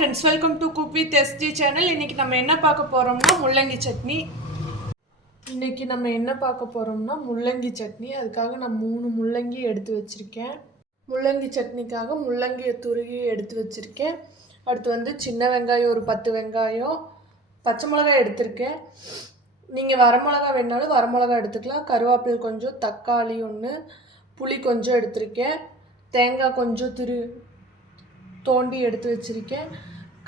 friends, welcome to Cook with SG channel. இன்னைக்கு நம்ம என்ன பார்க்க போறோம்னா முள்ளங்கி சட்னி. அதுக்காக நான் 3 முள்ளங்கி எடுத்து வச்சிருக்கேன். முள்ளங்கி சட்னிக்காக முள்ளங்கியை துருவி எடுத்து வச்சிருக்கேன். அடுத்து வந்து சின்ன வெங்காயம் ஒரு 10 வெங்காயம், பச்சை மிளகாய் எடுத்திருக்கேன். நீங்க வரமிளகாய் வேணாலும் வரமிளகாய் எடுத்துக்கலாம். கருவேப்பிலை கொஞ்சம், தக்காளி 1, புளி கொஞ்சம் எடுத்திருக்கேன். தேங்காய் கொஞ்சம் தோண்டி எடுத்து வச்சிருக்கேன்.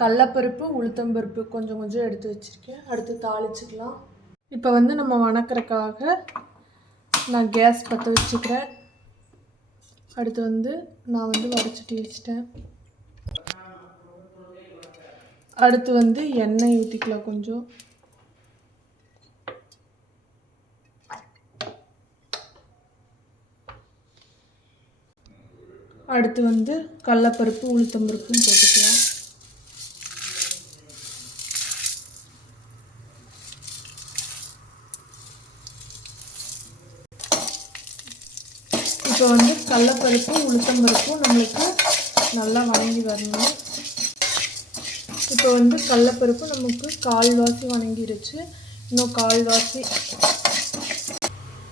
கடலைப்பருப்பு, உளுத்தம்பருப்பு கொஞ்சம் எடுத்து வச்சிருக்கேன். அடுத்து தாளிச்சுக்கலாம். இப்போ வந்து நம்ம வணக்கறதுக்காக நான் கேஸ் பற்ற வச்சுக்கிறேன். அடுத்து வந்து நான் வந்து வடச்சட்டி வச்சிட்டேன். அடுத்து வந்து எண்ணெய் ஊற்றிக்கலாம் கொஞ்சம். அடுத்து வந்து கடலைப்பருப்பு, உளுத்தம்பருப்பும் போட்டுக்கலாம். இப்போ வந்து கடலைப்பருப்பும் உளுத்தம்பருப்பும் நம்மளுக்கு நல்லா வணங்கி வரணும். இப்போ வந்து கடலைப்பருப்பு நமக்கு கால்வாசி வணங்கிருச்சு. இன்னும் கால்வாசி.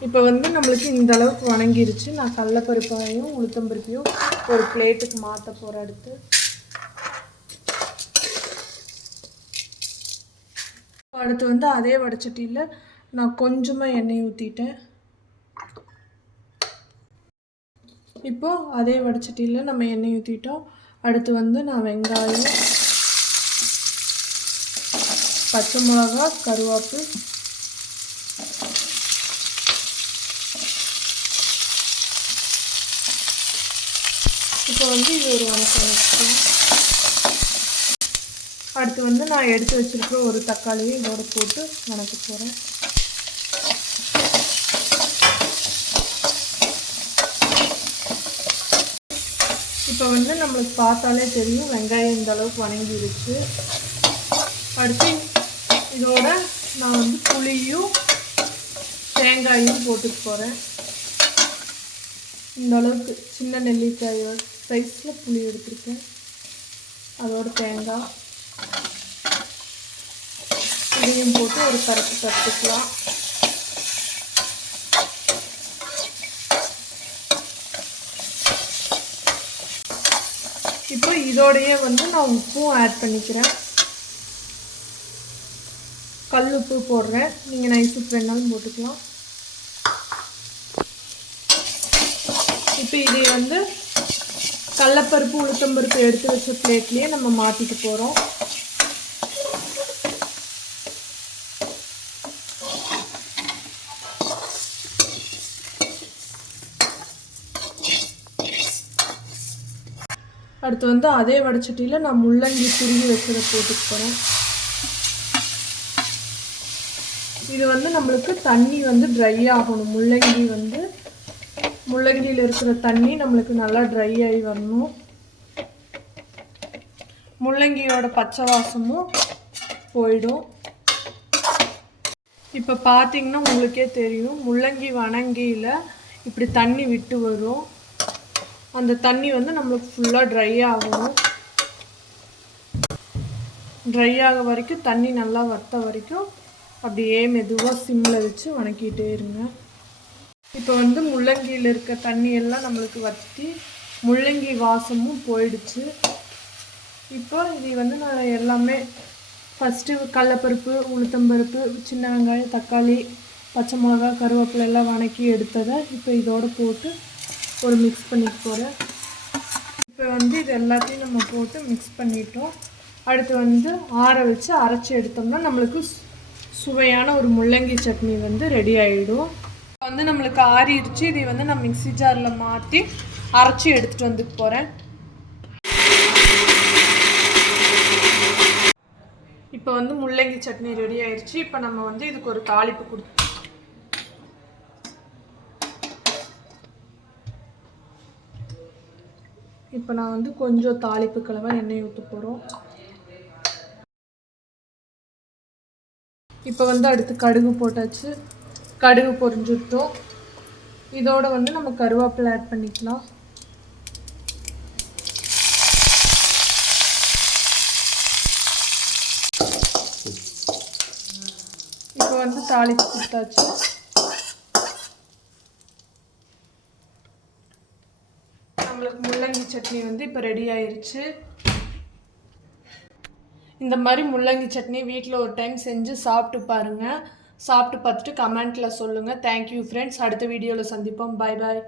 இப்போ வந்து நம்மளுக்கு இந்த அளவுக்கு வணங்கிருச்சு. நான் கடலைப்பருப்பையும் உளுத்தம்பருப்பையும் ஒரு பிளேட்டுக்கு மாற்ற போகிறேன். அடுத்து வந்து அதே வடச்சட்டியில் நான் கொஞ்சமாக எண்ணெய் ஊற்றிட்டேன். இப்போ அதே வடச்சட்டியில் நம்ம எண்ணெய் ஊற்றிட்டோம். அடுத்து வந்து நான் வெங்காயம், பச்சை மிளகா, கருவேப்பிலை, இப்போ வந்து இது ஒரு வணக்கம். அடுத்து வந்து நான் எடுத்து வச்சிருக்கிற ஒரு தக்காளியை இதோட போட்டு வணக்க போகிறேன். இப்போ வந்து நம்மளுக்கு பார்த்தாலே தெரியும் வெங்காயம் இந்த அளவுக்கு வணங்கிருச்சு. அடுத்து இதோட நான் வந்து புளியும் தேங்காயும் போட்டுட்டு போகிறேன். இந்த அளவுக்கு சின்ன நெல்லிக்காய் சைஸில் புளி எடுத்துருக்கேன். அதோட தேங்காய் இதையும் போட்டு ஒரு கரைச்சிக்கலாம். இப்போ இதோடையே வந்து நான் உப்பும் ஆட் பண்ணிக்கிறேன். கல் உப்பு போடுறேன். நீங்கள் நைஸ் உப்பு வேணாலும் போட்டுக்கலாம். இப்போ இதை வந்து கடலைப்பருப்பு, உளுத்தம்பருப்பு எடுத்து வச்ச பிளேட்லேயே நம்ம மாற்றிக்க போகிறோம். அடுத்து வந்து அதே வடச்சட்டியில் நான் முள்ளங்கி துருவி வச்சதை போட்டுக்க போகிறேன். இது வந்து நம்மளுக்கு தண்ணி வந்து ட்ரை ஆகணும். முள்ளங்கியில் இருக்கிற தண்ணி நம்மளுக்கு நல்லா ட்ரை ஆகி வரணும். முள்ளங்கியோட பச்சை வாசமும் போயிடும். இப்போ பார்த்தீங்கன்னா உங்களுக்கே தெரியும், முள்ளங்கி வணங்கியில் இப்படி தண்ணி விட்டு வரும். அந்த தண்ணி வந்து நம்மளுக்கு ஃபுல்லாக ட்ரை ஆகணும். ட்ரை ஆக வரைக்கும், தண்ணி நல்லா வற்ற வரைக்கும் அப்படியே மெதுவாக சிம்மில் வச்சு வணக்கிட்டே இருங்க. இப்போ வந்து முள்ளங்கியில் இருக்க தண்ணியெல்லாம் நம்மளுக்கு வற்றி முள்ளங்கி வாசமும் போயிடுச்சு. இப்போ இது வந்து நான் எல்லாமே ஃபஸ்ட்டு கடலைப்பருப்பு, உளுத்தம்பருப்பு, சின்ன வெங்காயம், தக்காளி, பச்சை மிளகா, கருவேப்பிலை எல்லாம் வணக்கி எடுத்ததை இப்போ இதோடு போட்டு ஒரு மிக்ஸ் பண்ணிக்க போகிறேன். இப்போ வந்து இது எல்லாத்தையும் நம்ம போட்டு மிக்ஸ் பண்ணிட்டோம். அடுத்து வந்து ஆற வச்சு அரைச்சி எடுத்தோம்னா நம்மளுக்கு சுவையான ஒரு முள்ளங்கி சட்னி வந்து ரெடி ஆகிடும். வந்து நம்மளுக்கு ஆறிடுச்சு. இதை வந்து நான் மிக்ஸி ஜாரில் மாற்றி அரைச்சி எடுத்துகிட்டு வந்துட்டு போகிறேன். இப்போ வந்து முள்ளங்கி சட்னி ரெடி ஆயிடுச்சு. இப்போ நம்ம வந்து இதுக்கு ஒரு தாளிப்பு இப்போ நான் வந்து கொஞ்சம் தாளிப்பு கலவை எண்ணெய் ஊற்ற போகிறோம். இப்போ வந்து அடுத்து கடுகு போட்டாச்சு. கடுகு பொரிஞ்சுட்டோம். இதோட வந்து நம்ம கருவேப்பிலை ஆட் பண்ணிக்கலாம். வந்து தாளித்து கொடுத்தாச்சு. நம்மளுக்கு முள்ளங்கி சட்னி வந்து இப்போ ரெடி ஆயிடுச்சு. இந்த மாதிரி முள்ளங்கி சட்னி வீட்டில் ஒரு டைம் செஞ்சு சாப்பிட்டு பாருங்கள். சாப்பிட்டு பார்த்துட்டு கமெண்ட்டில் சொல்லுங்கள். Thank you friends. அடுத்த வீடியோவில் சந்திப்போம். பாய் பாய்.